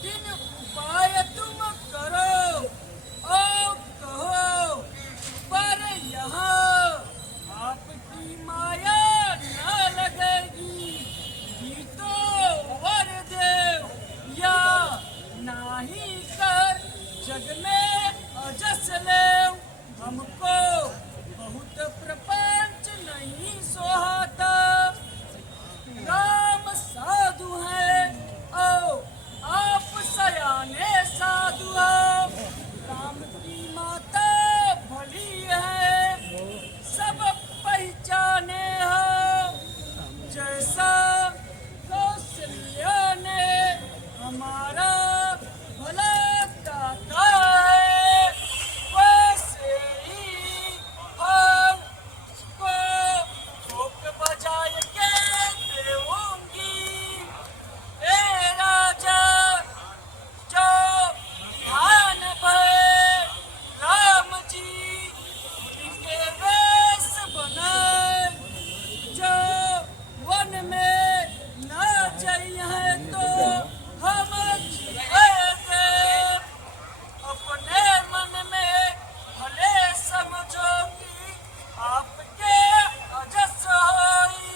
कठिन उपाय तुम करो और कहो, पर यहाँ आपकी माया न लगेगी। ही तो वर देव या नाही कर जग में अजस लेव। हमको बहुत प्रपंच नहीं सोहाता। राम साधु है ओ आप सयाने साधु हो। राम की माता भली है सब पहचाने हो। जैसा कौशल्या ने हमारा भला काका है, वैसे ही हम को ठोक बजाए के देऊंगी। ए राजा जो ध्यान भय राम जी के वेश बनाए। जो वन में न जाइए तो हम जिएंगे। अपने मन में भले समझो कि आपके अजस होई।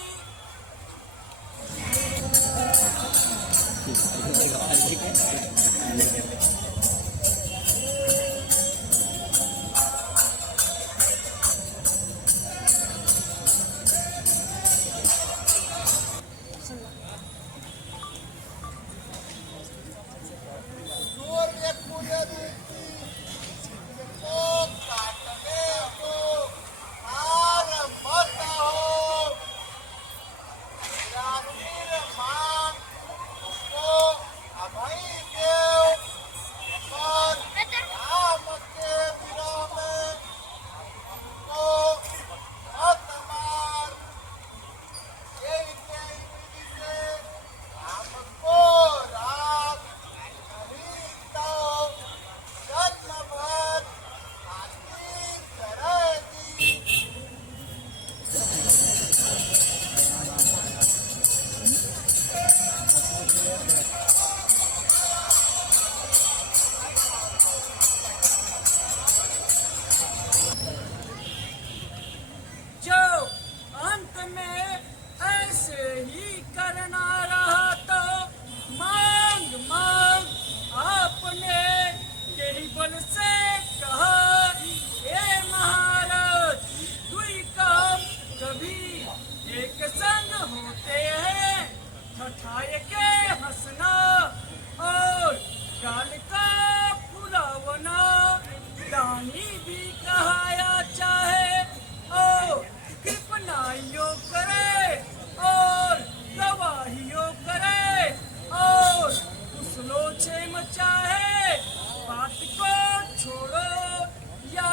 सूर्य कुलरूपी को काटने को हार मत हो। रात्रि मान को अभय देव और राम के विरह में हमको मत मार। यही विधि से हमको रात नहीं तो जन्म भर आती करेगी। जो अंत में ऐसे ही करना रहा तो मांग मांग आपने यही बल से कहा। ए महाराज दुई काम कभी एक संग होते हैं। ठठाए के हंसना और गाल का फुलावना। दानी भी कहाया चाहे ओ कृपनाइयों करे और गवाहियों करे और कुशलो क्षेम चाहे। बात को छोड़ो या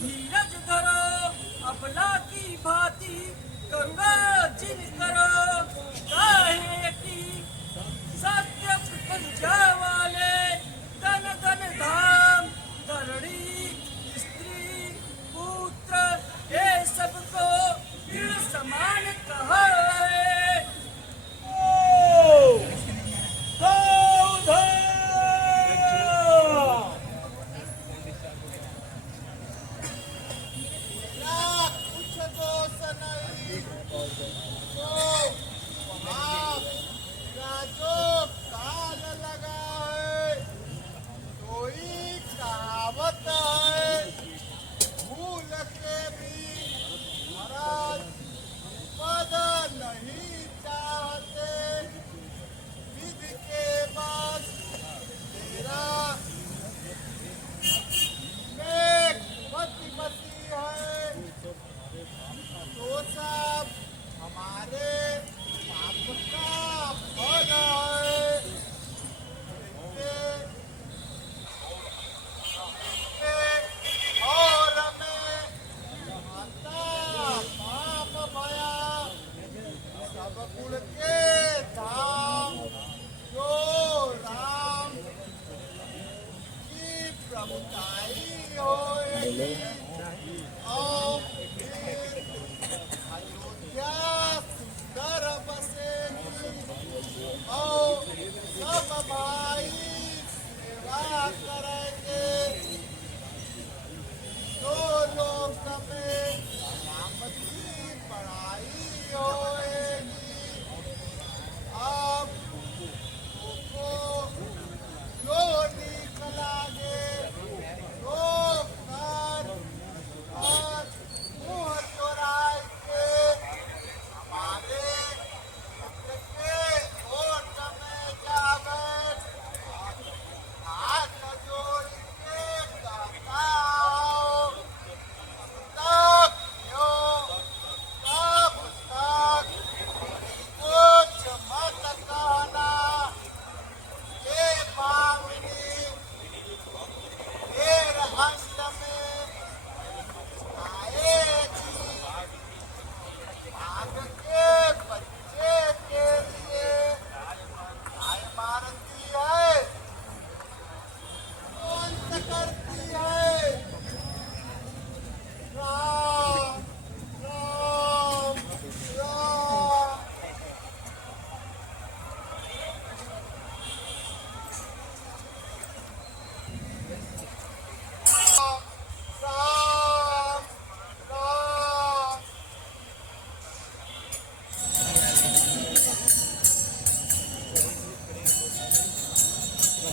धीरज धरो। अबला की भांति करुणा जिन करो। काहे की सत्य प्रपंचा वाले धन धन धाम धरणी स्त्री पुत्र ये सबको दृढ़ समान कहा है। ना कुछ दोष नहीं तो आपका जो काल लगा है। कोई कहावत है भूल के भी महाराज पद नहीं चाहते। विधि के बाद तेरा एक मति है तो सब हमारे पाप का फल है। और में आता पाप भया सब गुण के धाम। जो राम की प्रभुताई होएगी और फिर अयोध्या सुंदर बसेगी और सब भाई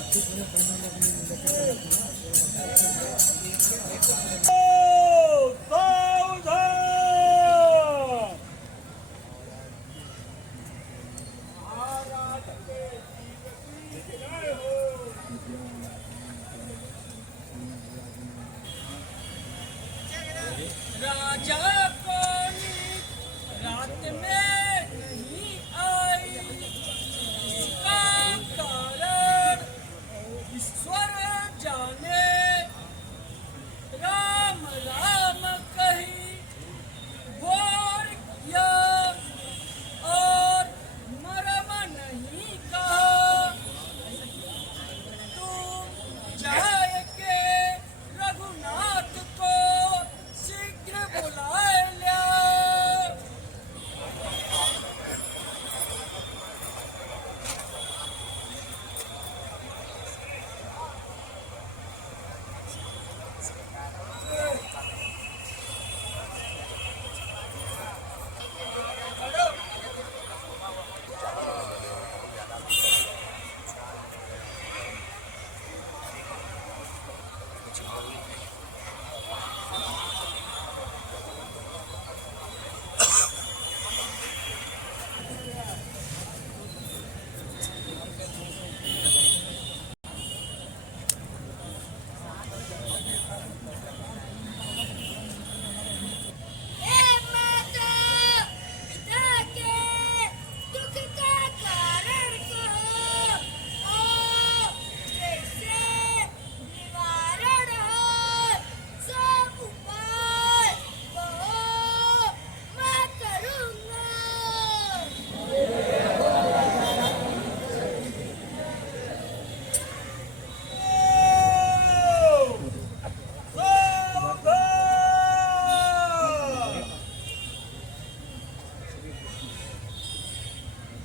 सावधान! महाराज के जीव की जय हो। राजा को नींद रात में नहीं आई, इसका कारण ईश्वर जाने। राम राम कही बोल किया और मरम नहीं कहा। तुम चाह के रघुनाथ को शीघ्र बुला लिया।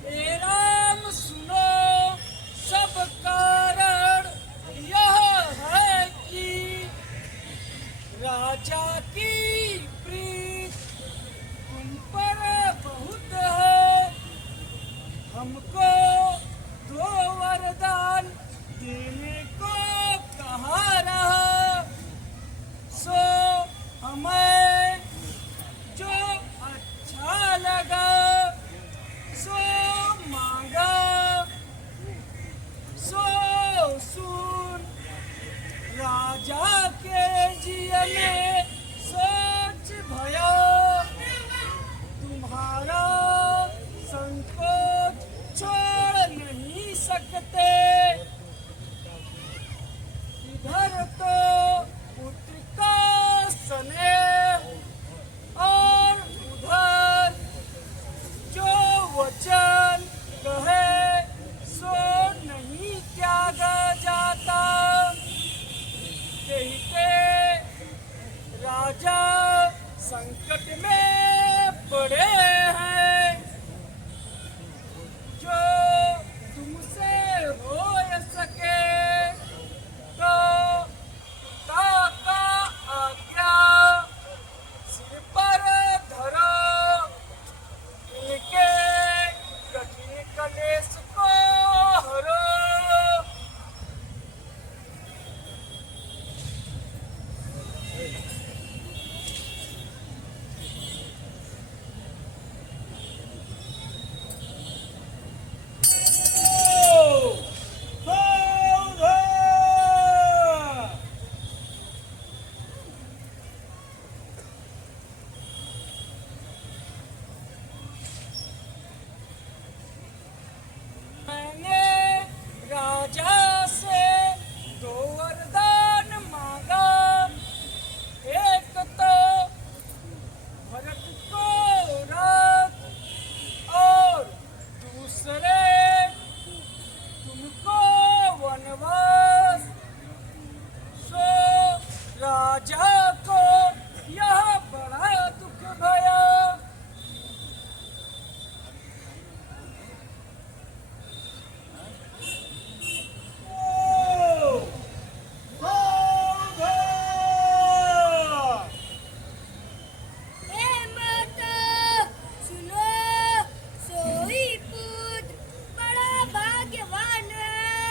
हे राम सुनो सब कारण यह है कि राजा की प्रीत तुम पर बहुत है। हमको दो वरदान देने को कहा रहा, सो हमें जो अच्छा लगा सो मांगा। सो सुन राजा के जिया में सोच भयो, तुम्हारा संकोच छोड़ नहीं सकते। इधर तो पुत्र का स्नेह और उधर जो वचन कहे सो नहीं त्यागा जाता। कहते राजा संकट में पड़े हैं, जो तुमसे हो सके तो का आज्ञा सिर पर धरो। इनके कठिन कलेश को हरो। मैंने राजा से दो वरदान मांगा, एक तो भरत को रथ और दूसरे तुमको वनवास। सो राजा को यह बड़ा दुख भया। सुनो, सोई पुत्र बड़ा भाग्यवान है।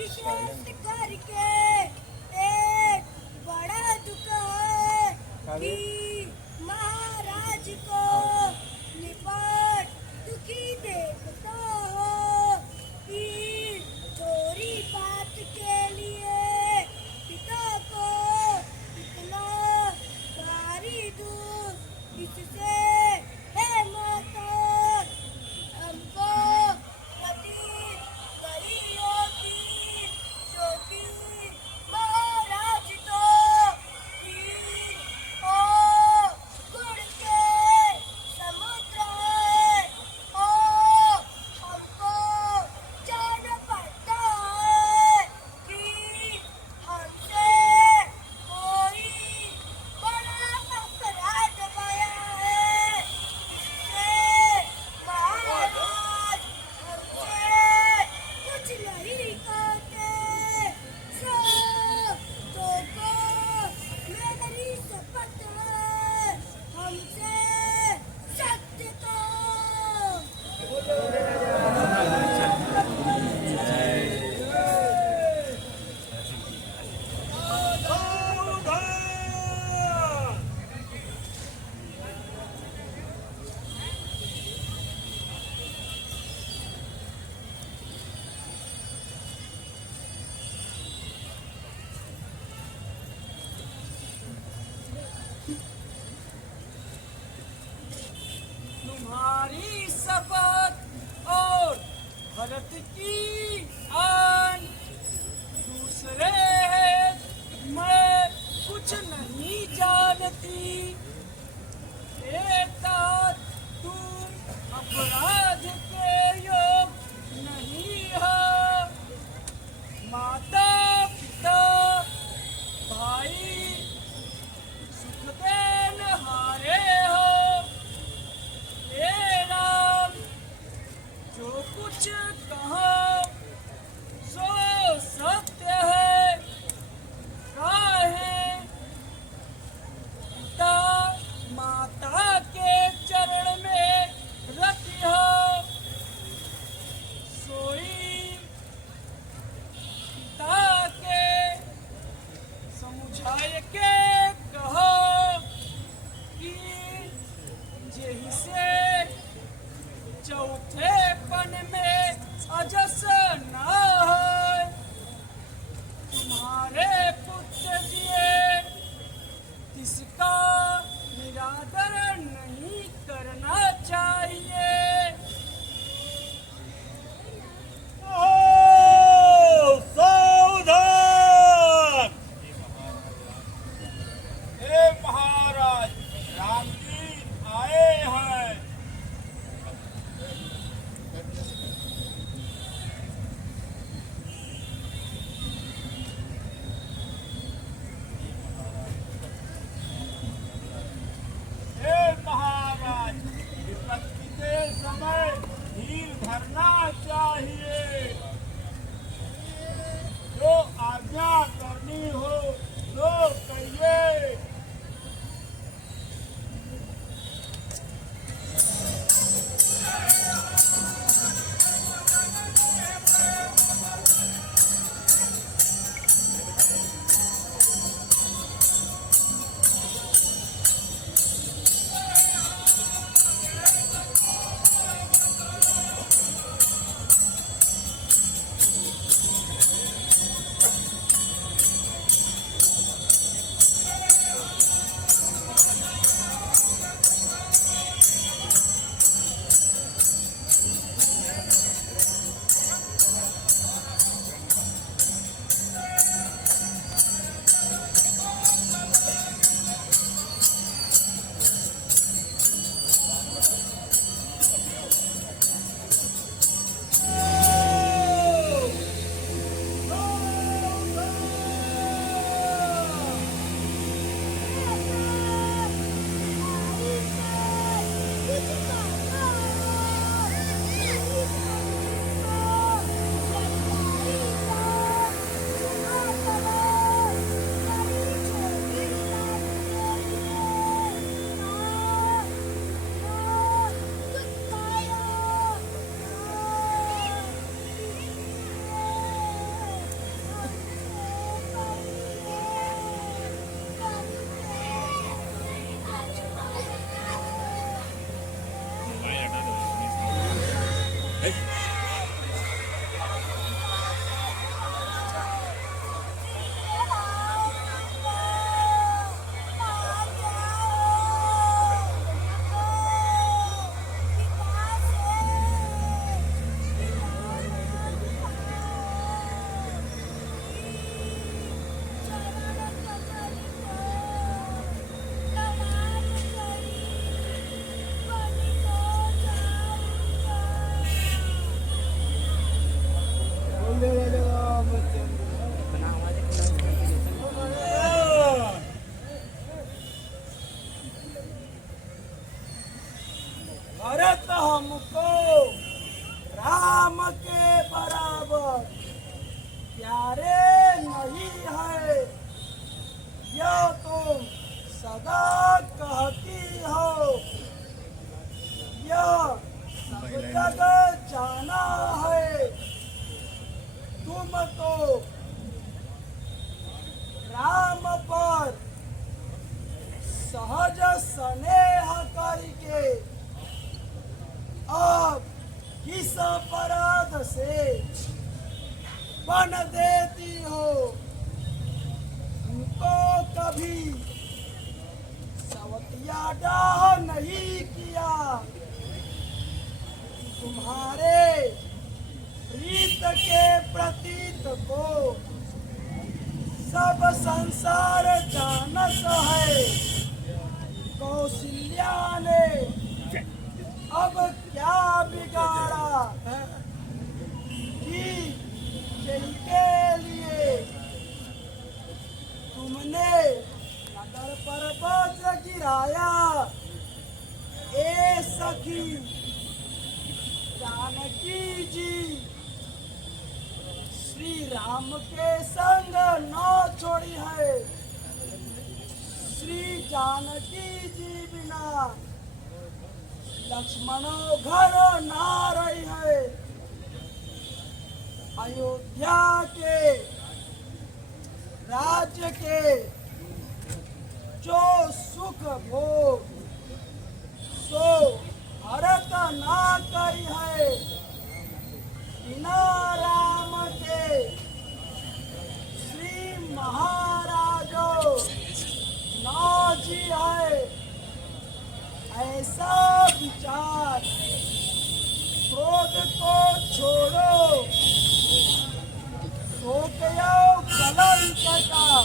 विशेष करके एक बड़ा दुख है कि महाराज को निपट दुखी देखता हो कि थोड़ी बात के लिए पिता को इतना भारी दुख इससे है माता हमको पति बड़ी होगी क्योंकि महाराज तो वीर और गुण के समुद्र है और हमको जान पड़ता है कि हमसे कोई बड़ा अपराध गया है इससे महाराज हमसे कुछ नहीं कहते सो तो को मेरी शपथ है हमसे सत्य का प्यारे नहीं है, यह तुम सदा कहती हो। यह सब जगह जाना है, तुम तो राम पर सहज स्नेह करके अब किस अपराध से बन देती हो। उनको कभी सवतिया डाह नहीं किया, तुम्हारे प्रीत के प्रतीत को सब संसार जानत है। कौशल्या ने अब क्या बिगाड़ा कि जिनके लिए तुमने नगर पर वज्र गिराया। ए सखी जानकी जी श्री राम के संग न छोड़ी है। श्री जानकी जी बिना लक्ष्मणों घर ना रही है। अयोध्या के राज्य के जो सुख भोग सो हरत ना करी है। बिना राम के श्री महाराजो ना जी है। ऐसा विचार क्रोध को छोड़ो, सो गयो कलंक का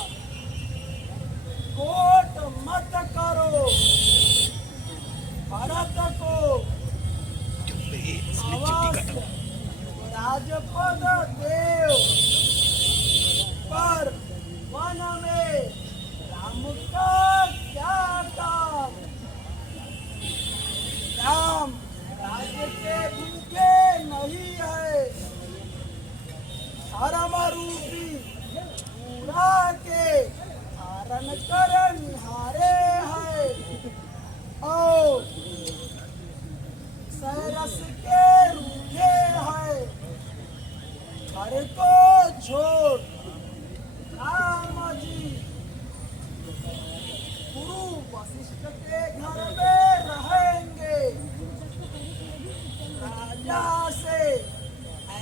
कोट मत करो। भरत को अवश्य राजपद देव, पर वन में राम का क्या काम। राम राज्य के भूखे नहीं है, धर्म रूपी पूरा के हरण कर निहारे है। और सरस के रूठे है, घर को छोड़ राम जी गुरु वशिष्ठ के घर में रहेंगे। राजा से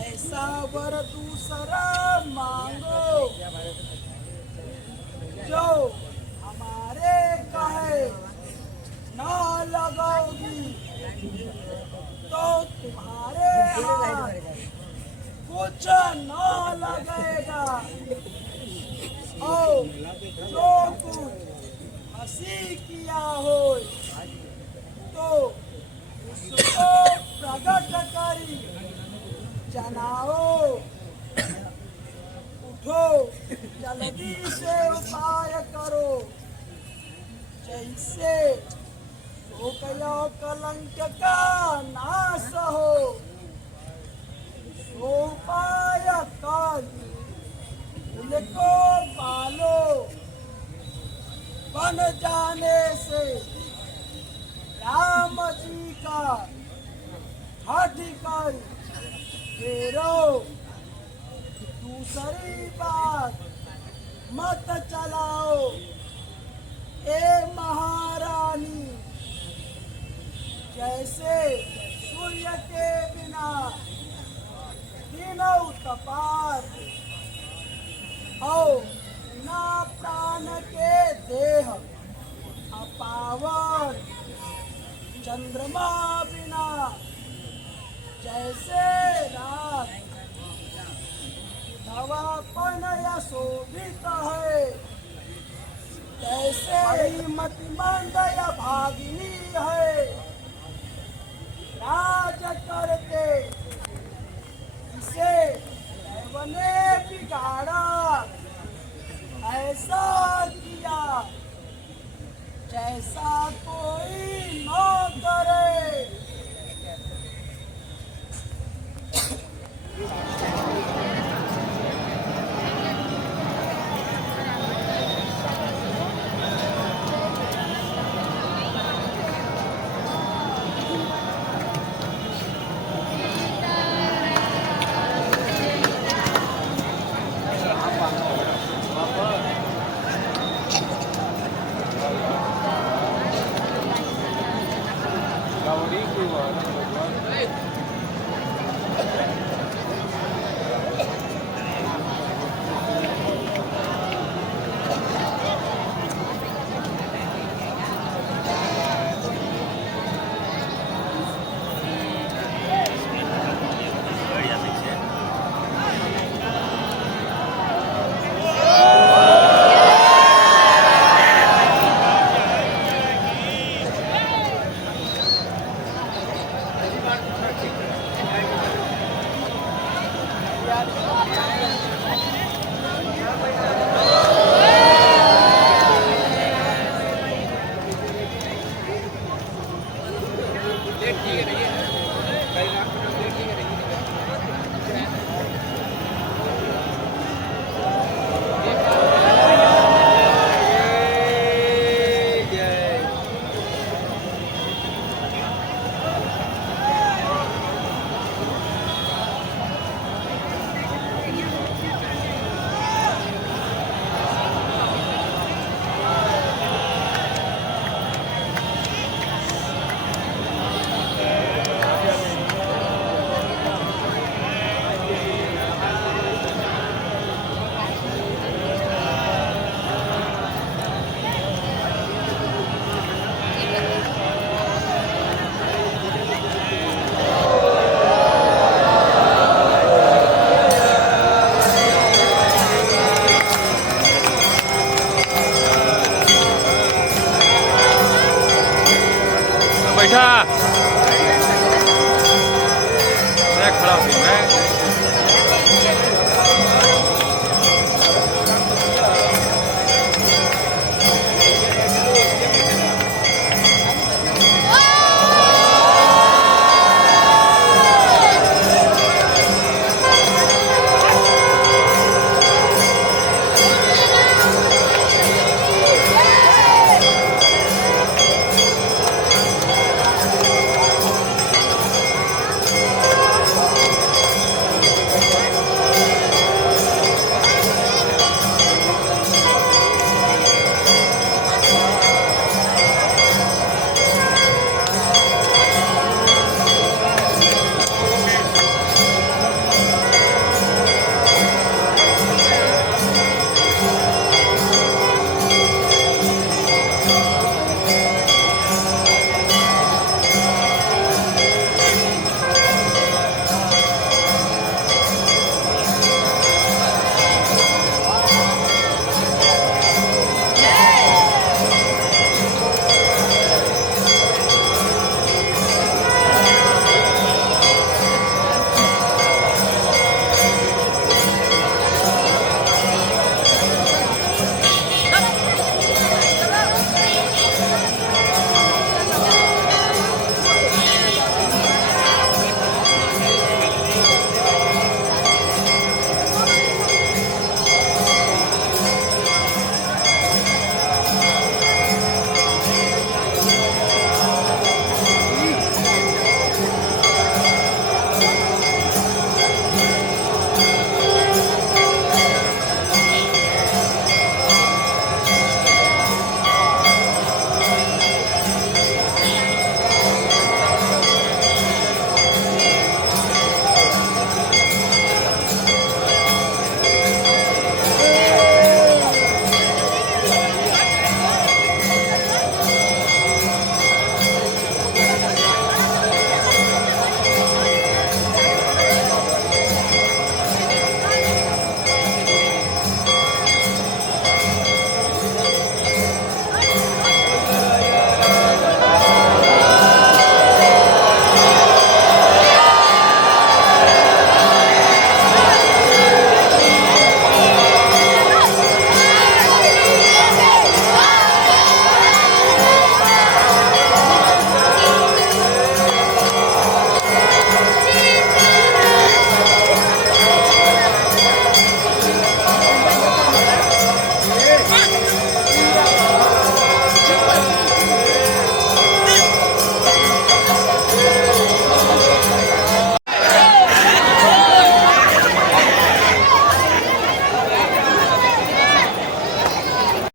ऐसा वर दूसरा मांगो जो हमारे कहे ना लगाओगी तो तुम्हारे हाथ कुछ ना लगेगा। और जो कुछ हंसी किया हो तो उसको प्रकट करी जनाओ। उठो जल्दी से उपाय करो, जैसे हो गया कलंक का नाश हो। उपाय कर उनको पालो, बन जाने से राम जी का हट कर फेरो। दूसरी बात मत चलाओ। ए महारानी, जैसे सूर्य के बिना तीनों तपार और बिना प्राण के देह अपावर। चंद्रमा बिना जैसे रात धवापन या शोभित है, तैसे ही मतिमंद या भागिनी है। राज करते इसे दैव ने बिगाड़ा, ऐसा किया जैसा कोई न करे। उठा